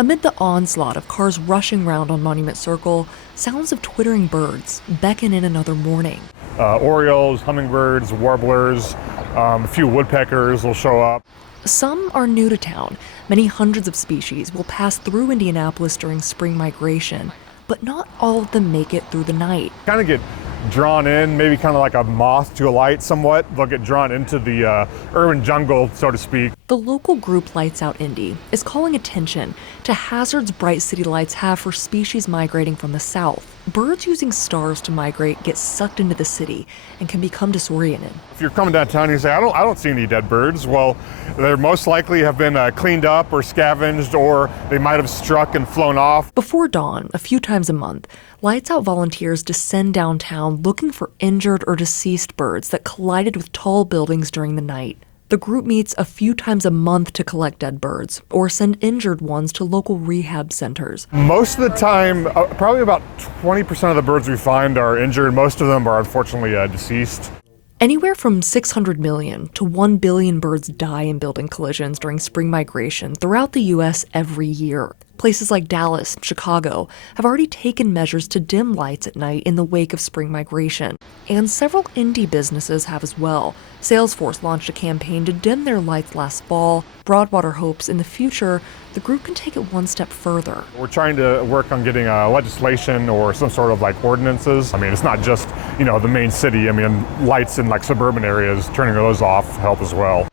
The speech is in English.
Amid the onslaught of cars rushing round on Monument Circle, sounds of twittering birds beckon in another morning. Orioles, hummingbirds, warblers, a few woodpeckers will show up. Some are new to town. Many hundreds of species will pass through Indianapolis during spring migration, but not all of them make it through the night. Kind of get drawn in, maybe kind of like a moth to a light somewhat. They'll get drawn into the urban jungle, so to speak. The local group Lights Out Indy is calling attention to hazards bright city lights have for species migrating from the south. Birds using stars to migrate get sucked into the city and can become disoriented. If you're coming downtown and you say, I don't see any dead birds, well, they most likely have been cleaned up or scavenged, or they might have struck and flown off. Before dawn, a few times a month, Lights Out volunteers descend downtown looking for injured or deceased birds that collided with tall buildings during the night. The group meets a few times a month to collect dead birds or send injured ones to local rehab centers. Most of the time, probably about 20% of the birds we find are injured. Most of them are unfortunately deceased. Anywhere from 600 million to 1 billion birds die in building collisions during spring migration throughout the U.S. every year. Places like Dallas, Chicago have already taken measures to dim lights at night in the wake of spring migration. And several indie businesses have as well. Salesforce launched a campaign to dim their lights last fall. Broadwater hopes in the future the group can take it one step further. We're trying to work on getting legislation or some sort of ordinances. I mean, it's not just, the main city. I mean, lights in suburban areas, turning those off help as well.